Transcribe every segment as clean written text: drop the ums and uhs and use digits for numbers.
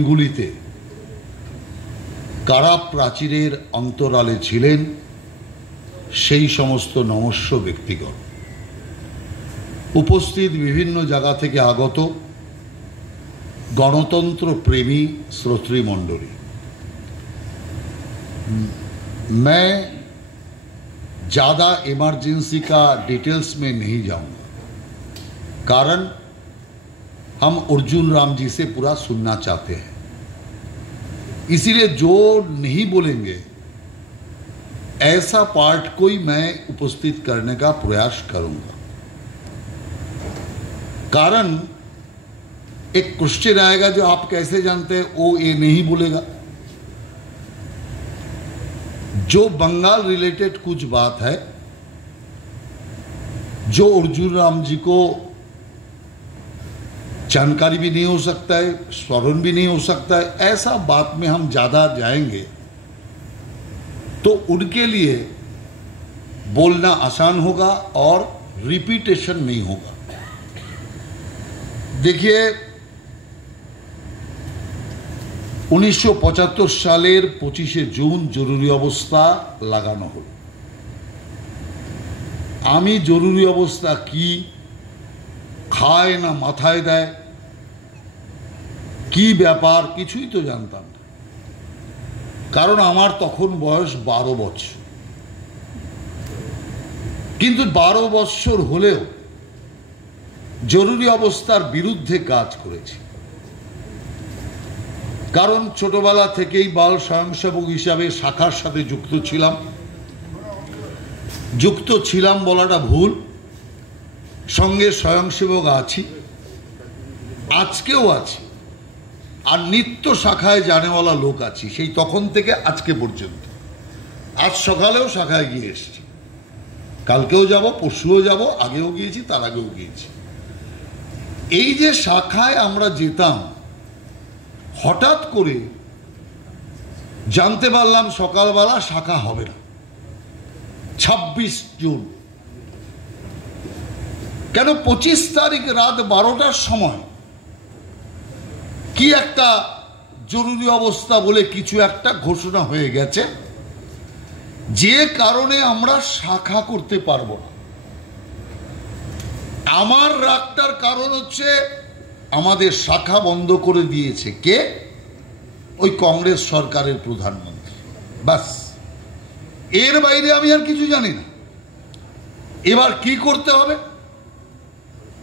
গুলিতে কারা প্রাচীরের অন্তরালে ছিলেন সেই সমস্ত নমস্য ব্যক্তিগণ, উপস্থিত বিভিন্ন জায়গা থেকে আগত गणतंत्र प्रेमी श्रोत्री मंडली, मैं ज़्यादा इमरजेंसी का डिटेल्स में नहीं जाऊंगा, कारण हम अर्जुन राम जी से पूरा सुनना चाहते हैं। इसीलिए जो नहीं बोलेंगे ऐसा पार्ट कोई मैं उपस्थित करने का प्रयास करूंगा। कारण एक क्वेश्चन आएगा जो आप कैसे जानते हैं, वो ये नहीं बोलेगा। जो बंगाल रिलेटेड कुछ बात है जो अर्जुन राम जी को जानकारी भी नहीं हो सकता है, स्मरण भी नहीं हो सकता है, ऐसा बात में हम ज़्यादा जाएंगे तो उनके लिए बोलना आसान होगा और रिपीटेशन नहीं होगा। देखिए 1975 সালের 25শে জুন জরুরি অবস্থা লাগানো হলো। আমি জরুরি অবস্থা কি, খায় না মাথায় দেয়, কি ব্যাপার কিছুই তো জানতাম না, কারণ আমার তখন বয়স 12 বছর। কিন্তু 12 বছর হলেও জরুরি অবস্থার বিরুদ্ধে কাজ করেছি, কারণ ছোটবেলা থেকেই বাল স্বয়ংসেবক হিসাবে শাখার সাথে যুক্ত ছিলাম বলাটা ভুল, সঙ্গে স্বয়ংসেবক আছি, আজকেও আছি, আর নিত্য শাখায় জানেওয়ালা লোক আছি সেই তখন থেকে আজকে পর্যন্ত। আজ সকালেও শাখায় গিয়ে এসেছি, কালকেও যাব, পরশুও যাব, আগেও গিয়েছি, তার আগেও গিয়েছি। এই যে শাখায় আমরা যেতাম, হঠাৎ করে জানতে পারলাম সকালবেলা শাখা হবে না, 26 জুন। কেন 25 তারিখ রাত 12টার সময় কি একটা জরুরি অবস্থা বলে কিছু একটা ঘোষণা হয়ে গেছে, যে কারণে আমরা শাখা করতে পারবো না। আমার রাগটার কারণ হচ্ছে আমাদের শাখা বন্ধ করে দিয়েছে কে? ওই কংগ্রেস সরকারের প্রধানমন্ত্রী। বাস, এর বাইরে আমি আর কিছু জানি না। এবার কি করতে হবে?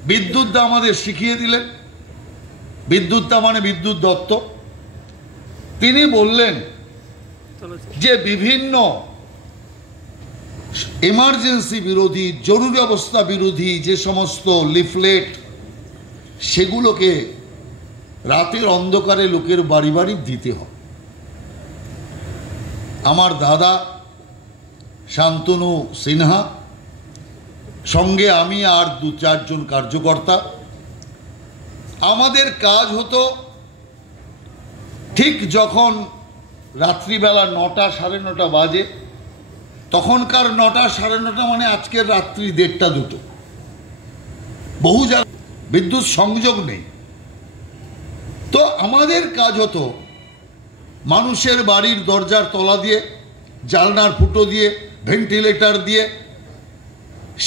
বিদ্যুৎ দা আমাদের শিখিয়ে দিলেন, বিদ্যুৎ দা মানে বিদ্যুৎ দত্ত। তিনি বললেন যে বিভিন্ন এমার্জেন্সি বিরোধী, জরুরি অবস্থা বিরোধী যে সমস্ত লিফলেট, সেগুলোকে রাতের অন্ধকারে লোকের বাড়ি বাড়ি দিতে হবে। আমার দাদা শান্তনু সিনহা, সঙ্গে আমি আর 2-4 জন কার্যকর্তা, আমাদের কাজ হতো ঠিক যখন রাত্রিবেলা 9টা 9:30 বাজে, তখনকার 9টা 9:30 মানে আজকের রাত্রি 1:30 2টো, বহু জায়গায় বিদ্যুৎ সংযোগ নেই। তো আমাদের কাজ হতো মানুষের বাড়ির দরজার তলা দিয়ে, জানলার ফুটো দিয়ে, ভেন্টিলেটর দিয়ে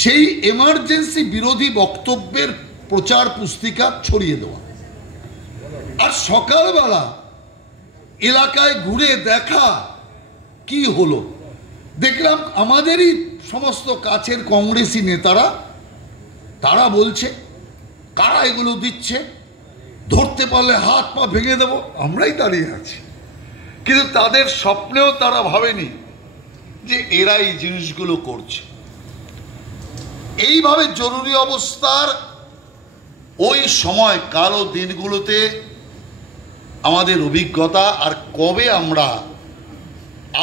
সেই এমার্জেন্সি বিরোধী বক্তব্যের প্রচার পুস্তিকা ছড়িয়ে দেওয়া। আর সকালবেলা এলাকায় ঘুরে দেখা কি হলো, দেখলাম আমাদেরই সমস্ত কাছের কংগ্রেসি নেতারা, তারা বলছে কারা এগুলো দিচ্ছে, ধরতে পারলে হাত পা ভেঙে দেব। আমরাই দাঁড়িয়ে আছি, কিন্তু তাদের স্বপ্নেও তারা ভাবেনি যে এরা এই জিনিসগুলো করছে। এইভাবে জরুরি অবস্থার ওই সময় কালো দিনগুলোতে আমাদের অভিজ্ঞতা, আর কবে আমরা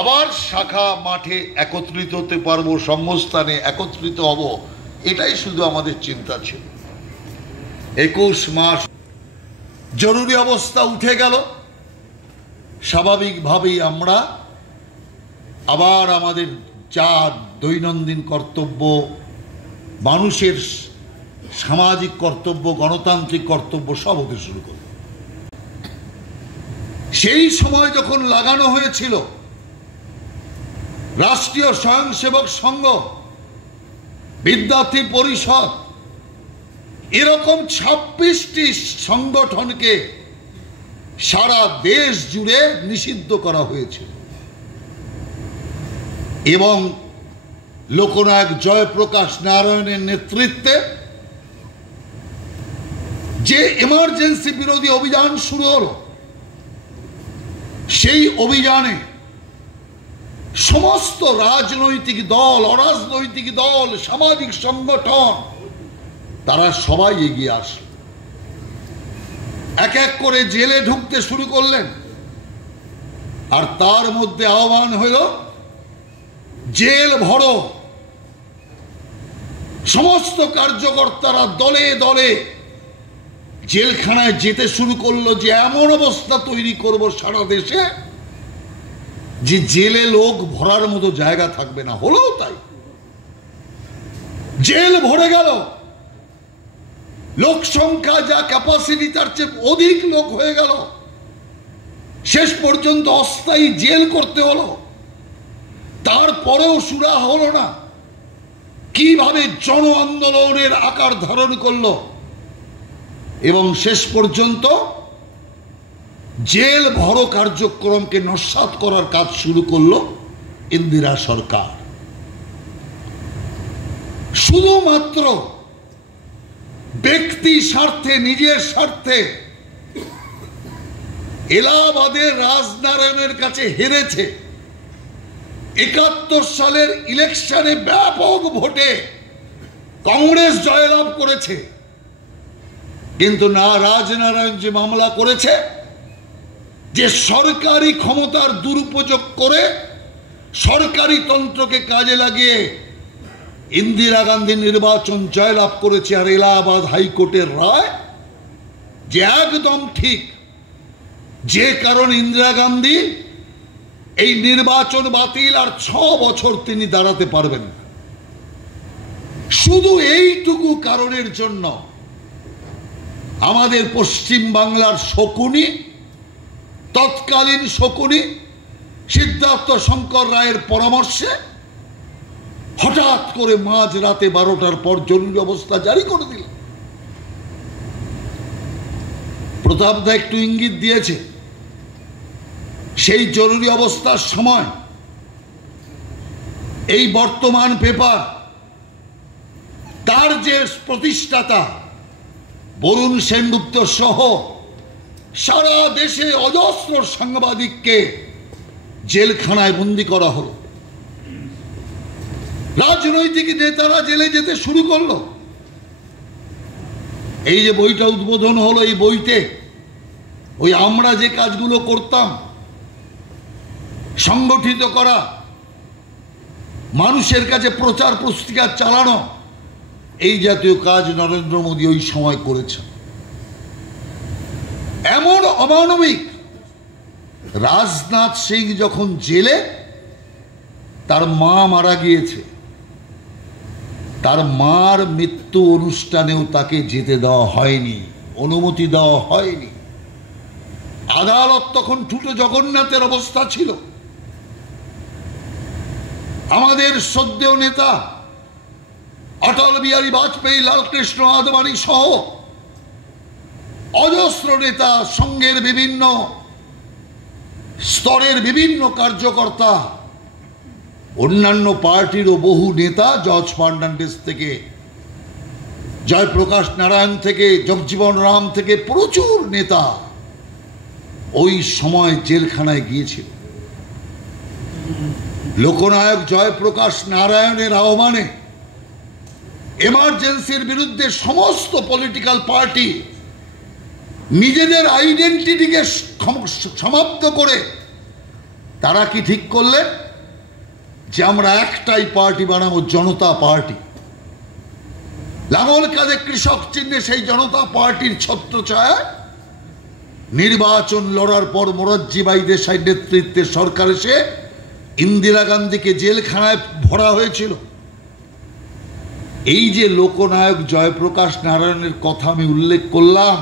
আবার শাখা মাঠে একত্রিত হতে পারবো, সংস্থানে একত্রিত হব, এটাই শুধু আমাদের চিন্তা ছিল। 21 মাস জরুরি অবস্থা উঠে গেল, স্বাভাবিকভাবেই আমরা আবার আমাদের যা দৈনন্দিন কর্তব্য, মানুষের সামাজিক কর্তব্য, গণতান্ত্রিক কর্তব্য সব হতে শুরু করল। সেই সময় যখন লাগানো হয়েছিল রাষ্ট্রীয় স্বয়ংসেবক সংঘ, বিদ্যার্থী পরিষদ, এরকম 26টি সংগঠনকে সারা দেশ জুড়ে নিষিদ্ধ করা হয়েছিল এবং লোকনায়ক জয়প্রকাশ নারায়ণের নেতৃত্বে যে এমার্জেন্সি বিরোধী অভিযান শুরু হলো, সেই অভিযানে সমস্ত রাজনৈতিক দল, অরাজনৈতিক দল, সামাজিক সংগঠন তারা সবাই এগিয়ে আসলো, এক এক করে জেলে ঢুকতে শুরু করলেন। আর তার মধ্যে আহ্বান হইল জেল ভরো। সমস্ত কার্যকর্তারা দলে দলে জেলখানায় যেতে শুরু করলো, যে এমন অবস্থা তৈরি করব সারা দেশে যে জেলে লোক ভরার মতো জায়গা থাকবে না। হলো তাই, জেল ভরে গেল। লোক সংখ্যা যা ক্যাপাসিটি তার চেয়ে অধিক লোক হয়ে গেল। শেষ পর্যন্ত অস্থায়ী জেল করতে হলো। তারপরেও সুরাহা হলো না। কিভাবে জন আন্দোলনের আকার ধারণ করলো এবং শেষ পর্যন্ত জেল ভরো কার্যক্রমকে নস্যাৎ করার কাজ শুরু করলো ইন্দিরা সরকার। শুধুমাত্র ব্যক্তি স্বার্থে, নিজের স্বার্থে এলাহাবাদের রাজনারায়ণের কাছে হেরেছে। 71 সালের ইলেকশনে ব্যাপক ভোটে কংগ্রেস জয়লাভ করেছে, কিন্তু না রাজনারায়ণ যে মামলা করেছে যে সরকারি ক্ষমতার দুরুপযোগ করে সরকারি তন্ত্রকে কাজে লাগিয়ে ইন্দিরা গান্ধী নির্বাচন জয়লাভ করেছে। আর এলাহাবাদ হাইকোর্টের রায় যে একদম ঠিক, যে কারণে ইন্দিরা গান্ধী এই নির্বাচন বাতিল, আর 6 বছর তিনি দাঁড়াতে পারবেন না। শুধু এইটুকু কারণের জন্য আমাদের পশ্চিম বাংলার শকুনি, তৎকালীন শকুনি সিদ্ধার্থ শঙ্কর রায়ের পরামর্শে হঠাৎ করে মাঝ রাতে 12টার পর জরুরি অবস্থা জারি করে দিল। প্রতাপ দা একটু ইঙ্গিত দিয়েছে, সেই জরুরি অবস্থার সময় এই বর্তমান পেপার, তার যে প্রতিষ্ঠাতা বরুণ সেনগুপ্ত সহ সারা দেশে অজস্র সাংবাদিককে জেলখানায় বন্দী করা হলো। রাজনৈতিক নেতারা জেলে যেতে শুরু করলো। এই যে বইটা উদ্বোধন হলো, এই বইতে ওই আমরা যে কাজগুলো করতাম, সংগঠিত করা, মানুষের কাছে প্রচার পুস্তিকা চালানো, এই জাতীয় কাজ নরেন্দ্র মোদী ওই সময় করেছেন। এমন অমানবিক, রাজনাথ সিং যখন জেলে, তার মা মারা গিয়েছে, তার মার মৃত্যু অনুষ্ঠানেও তাকে যেতে দেওয়া হয়নি, অনুমতি দেওয়া হয়নি। আদালত তখন ঠুটো জগন্নাথের অবস্থা ছিল। আমাদের শ্রদ্ধেয় নেতা অটল বিহারী বাজপেয়ী, লালকৃষ্ণ আদবানি সহ অজস্র নেতা, সংঘের বিভিন্ন স্তরের বিভিন্ন কার্যকর্তা, অন্যান্য পার্টিরও বহু নেতা, জর্জ ফার্নান্ডেস থেকে, জয়প্রকাশ নারায়ণ থেকে, জগজীবন রাম থেকে প্রচুর নেতা ওই সময় জেলখানায় গিয়েছিল। লোকনায়ক জয়প্রকাশ নারায়ণের আহ্বানে এমার্জেন্সির বিরুদ্ধে সমস্ত পলিটিক্যাল পার্টি নিজেদের আইডেন্টিটিকে সমাপ্ত করে তারা কি ঠিক করলেন যে আমরা একটাই পার্টি বানাবো, জনতা পার্টি। লাঙল কাঁধে কৃষক চিহ্নে সেই জনতা পার্টির ছত্রছায়া নির্বাচন লড়ার পর মোরারজি ভাই দেশাই নেতৃত্বে সরকার এসে ইন্দিরা গান্ধীকে জেলখানায় ভরা হয়েছিল। এই যে লোকনায়ক জয়প্রকাশ নারায়ণের কথা আমি উল্লেখ করলাম,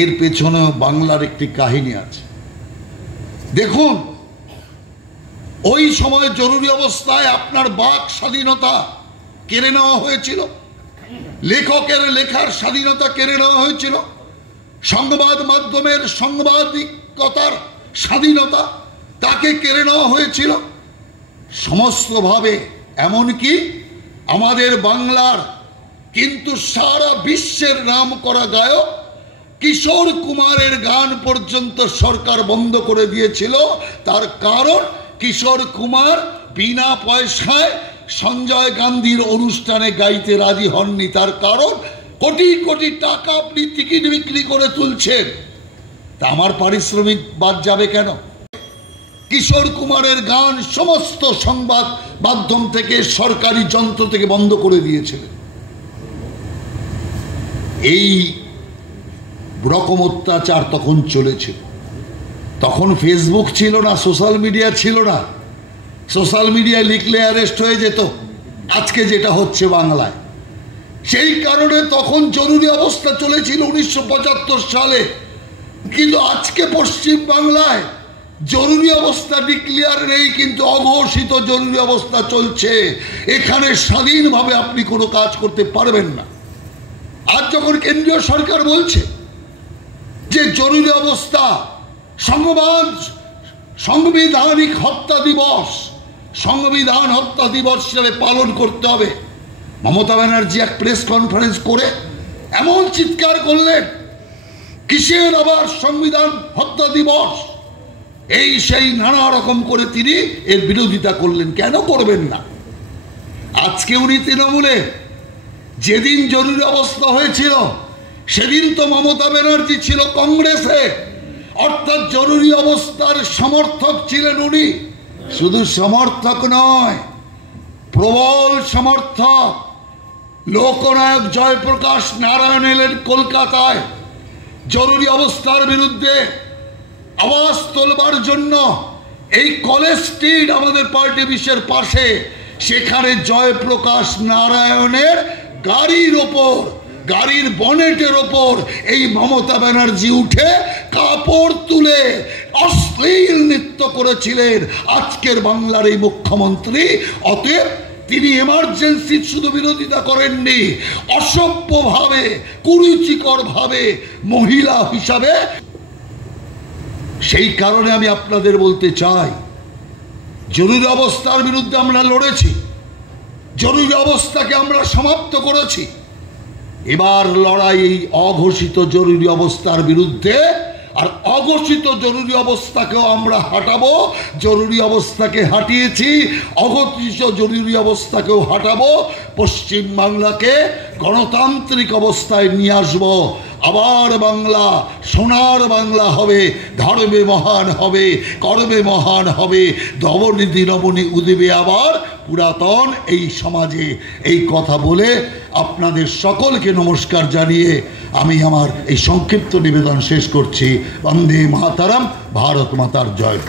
এর পেছনে বাংলার একটি কাহিনী আছে। দেখুন, ওই সময় জরুরি অবস্থায় আপনার বাক স্বাধীনতা কেড়ে নেওয়া হয়েছিল, লেখকের লেখার স্বাধীনতা কেড়ে নেওয়া হয়েছিল, সংবাদ মাধ্যমের সাংবাদিকতার স্বাধীনতা তাকে কেড়ে নেওয়া হয়েছিল সমস্তভাবে। এমনকি আমাদের বাংলার কিন্তু সারা বিশ্বের নাম করা গায়ক কিশোর কুমারের গান পর্যন্ত সরকার বন্ধ করে দিয়েছিল। তার কারণ কিশোর কুমার বিনা পয়সায় সঞ্জয় গান্ধীর অনুষ্ঠানে গাইতে রাজি হননি। তার কারণ কোটি কোটি টাকা আপনি টিকিট বিক্রি করে তুলছেন, তা আমার পারিশ্রমিক বাদ যাবে কেন? কিশোর কুমারের গান সমস্ত সংবাদ মাধ্যম থেকে, সরকারি যন্ত্র থেকে বন্ধ করে দিয়েছিলেন। এই রকম অত্যাচার তখন চলেছিল। তখন ফেসবুক ছিল না, সোশ্যাল মিডিয়া ছিল না। সোশ্যাল মিডিয়ায় লিখলে অ্যারেস্ট হয়ে যেত, আজকে যেটা হচ্ছে বাংলায়। সেই কারণে তখন জরুরি অবস্থা চলেছিল 1975 সালে। কিন্তু আজকে পশ্চিম বাংলায় জরুরি অবস্থা ডিক্লেয়ার নেই, কিন্তু অঘোষিত জরুরি অবস্থা চলছে। এখানে স্বাধীনভাবে আপনি কোনো কাজ করতে পারবেন না। আজ যখন কেন্দ্রীয় সরকার বলছে যে জরুরি অবস্থা সাংবিধানিক হত্যা দিবস, সংবিধান হত্যা দিবস হিসেবে পালন করতে হবে, মমতা ব্যানার্জি এক প্রেস কনফারেন্স করে এমন চিৎকার করলেন, কিসের আবার সংবিধান হত্যা দিবস, এই সেই নানা রকম করে তিনি এর বিরোধিতা করলেন। কেন করবেন না? আজকে উনি তৃণমূলে, যেদিন জরুরি অবস্থা হয়েছিল সেদিন তো মমতা ব্যানার্জি ছিল কংগ্রেসে, অর্থাৎ জরুরি অবস্থার সমর্থক ছিলেন উনি। শুধু সমর্থক নয়, প্রবল সমর্থক। লোকনায়ক জয়প্রকাশ নারায়ণ এলেন কলকাতায় জরুরি অবস্থার বিরুদ্ধে আওয়াজ তোলবার জন্য। এই কলেজ স্ট্রিট আমাদের পার্টি অফিসের পাশে, সেখানে জয়প্রকাশ নারায়ণের গাড়ির ওপর, গাড়ির বনেটের ওপর এই মমতা ব্যানার্জি উঠে কাপড় তুলে অশ্লীল নৃত্য করেছিলেন আজকের বাংলার এই মুখ্যমন্ত্রী। অতএব তিনি এমার্জেন্সি শুধু বিরোধিতা করেননি, অসভ্যভাবে, কুরুচিকরভাবে মহিলা হিসাবে। সেই কারণে আমি আপনাদের বলতে চাই, জরুরি অবস্থার বিরুদ্ধে আমরা লড়েছি, জরুরি অবস্থাকে আমরা সমাপ্ত করেছি। এবার লড়াই এই অঘোষিত জরুরি অবস্থার বিরুদ্ধে। আর অঘোষিত জরুরি অবস্থাকেও আমরা হাঁটাবো। জরুরি অবস্থাকে হাঁটিয়েছি, অঘোষিত জরুরি অবস্থাকেও হাঁটাবো। পশ্চিম বাংলাকে গণতান্ত্রিক অবস্থায় নিয়ে আসবো। আবার বাংলা সোনার বাংলা হবে, ধর্মে মহান হবে, কর্মে মহান হবে, নবনীতি নবনী উদিবে আবার পুরাতন এই সমাজে। এই কথা বলে আপনাদের সকলকে নমস্কার জানিয়ে আমি আমার এই সংক্ষিপ্ত নিবেদন শেষ করছি। বন্দে মাতরম, ভারত মাতার জয়।